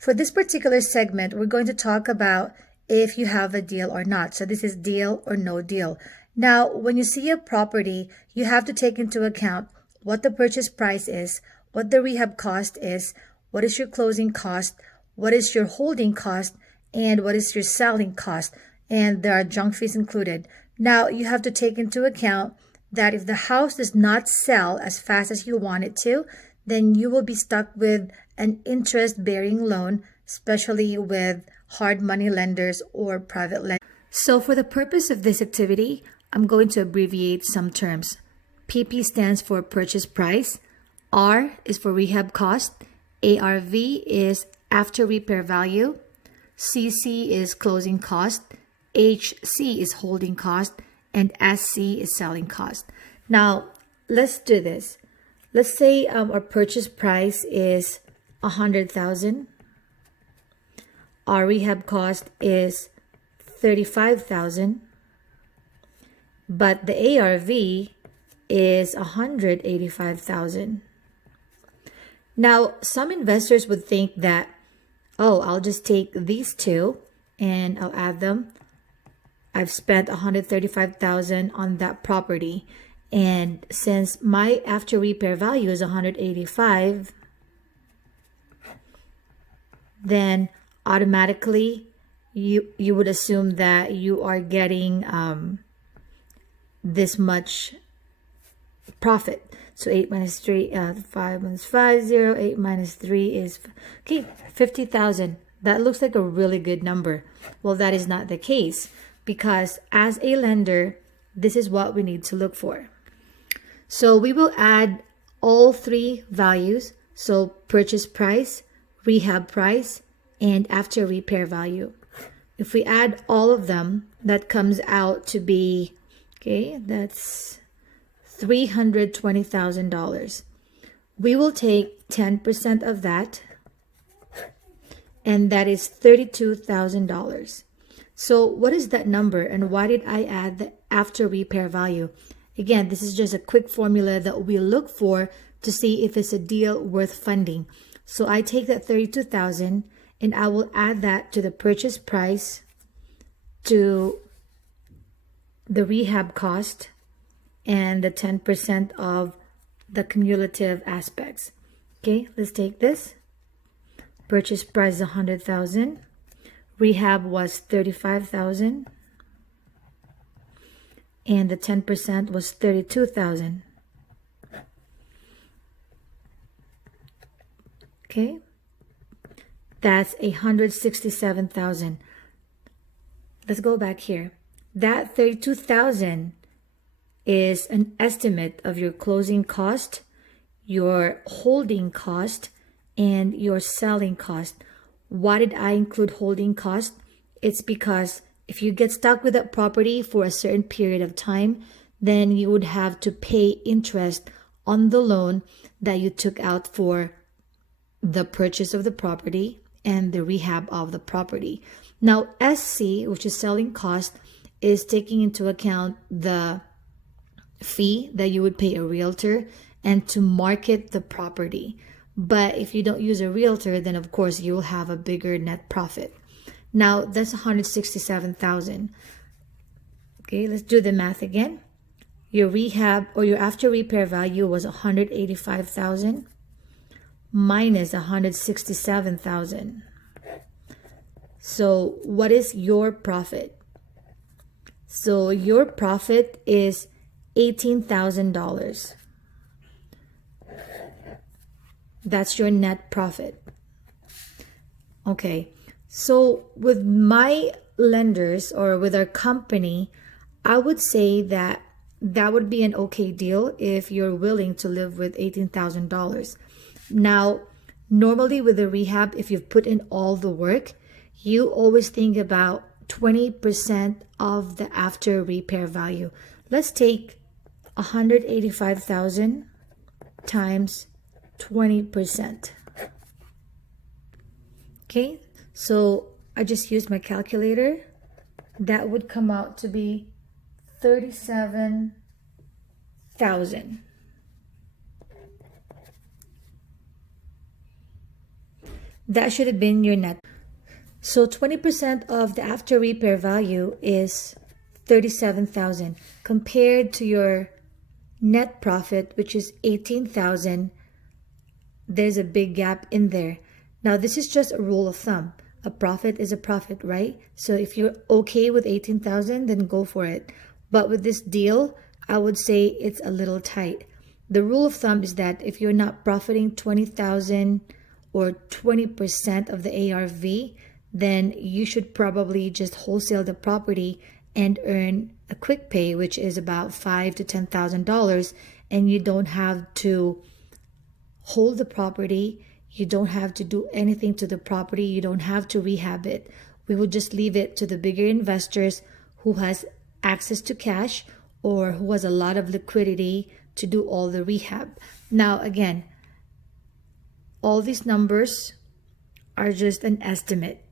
For this particular segment, we're going to talk about if you have a deal or not. So this is deal or no deal. Now, when you see a property, you have to take into account what the purchase price is, what the rehab cost is, what is your closing cost, what is your holding cost, and what is your selling cost. And there are junk fees included. Now, you have to take into account that if the house does not sell as fast as you want it to, then you will be stuck with an interest-bearing loan, especially with hard money lenders or private lenders. So for the purpose of this activity, I'm going to abbreviate some terms. PP stands for purchase price, R is for rehab cost, ARV is after repair value, CC is closing cost, HC is holding cost, and SC is selling cost. Now, let's do this. Let's say our purchase price is $100,000. Our rehab cost is $35,000. But the ARV is $185,000. Now, some investors would think that, oh, I'll just take these two and I'll add them. I've spent $135,000 on that property. And since my after repair value is $185,000, then automatically you would assume that you are getting this much profit. So 8 minus 3, 5 minus 5, 0, 8 minus 3 is, okay, 50,000. That looks like a really good number. Well, that is not the case, because as a lender, this is what we need to look for. So we will add all three values. So purchase price, rehab price, and after repair value. If we add all of them, that comes out to be, okay, that's $320,000. We will take 10% of that, and that is $32,000. So what is that number, and why did I add the after repair value? Again, this is just a quick formula that we look for to see if it's a deal worth funding. So I take that $32,000 and I will add that to the purchase price, to the rehab cost, and the 10% of the cumulative aspects. Okay, let's take this. Purchase price is $100,000. Rehab was $35,000. And the 10% was $32,000. Okay, that's $167,000. Let's go back here. That $32,000 is an estimate of your closing cost, your holding cost, and your selling cost. Why did I include holding cost? It's because if you get stuck with that property for a certain period of time, then you would have to pay interest on the loan that you took out for the purchase of the property and the rehab of the property. Now, SC, which is selling cost, is taking into account the fee that you would pay a realtor and to market the property. But if you don't use a realtor, then of course you will have a bigger net profit. Now that's $167,000. Okay, let's do the math again. Your rehab or your after repair value was $185,000 minus $167,000. So what is your profit? So your profit is $18,000. That's your net profit. Okay, so with my lenders or with our company, I would say that that would be an okay deal if you're willing to live with $18,000. Now, normally with the rehab, if you've put in all the work, you always think about 20% of the after repair value. Let's take $185,000 times 20%. Okay, so I just used my calculator. That would come out to be $37,000. That should have been your net. So 20% of the after repair value is 37,000 compared to your net profit, which is 18,000. There's a big gap in there. Now, this is just a rule of thumb. A profit is a profit, right? So if you're okay with 18,000, then go for it. But with this deal, I would say it's a little tight. The rule of thumb is that if you're not profiting 20,000 or 20% of the ARV, then you should probably just wholesale the property and earn a quick pay, which is about $5,000 to $10,000, and you don't have to hold the property. You don't have to do anything to the property. You don't have to rehab it. We would just leave it to the bigger investors who has access to cash or who has a lot of liquidity to do all the rehab. Now, again, all these numbers are just an estimate.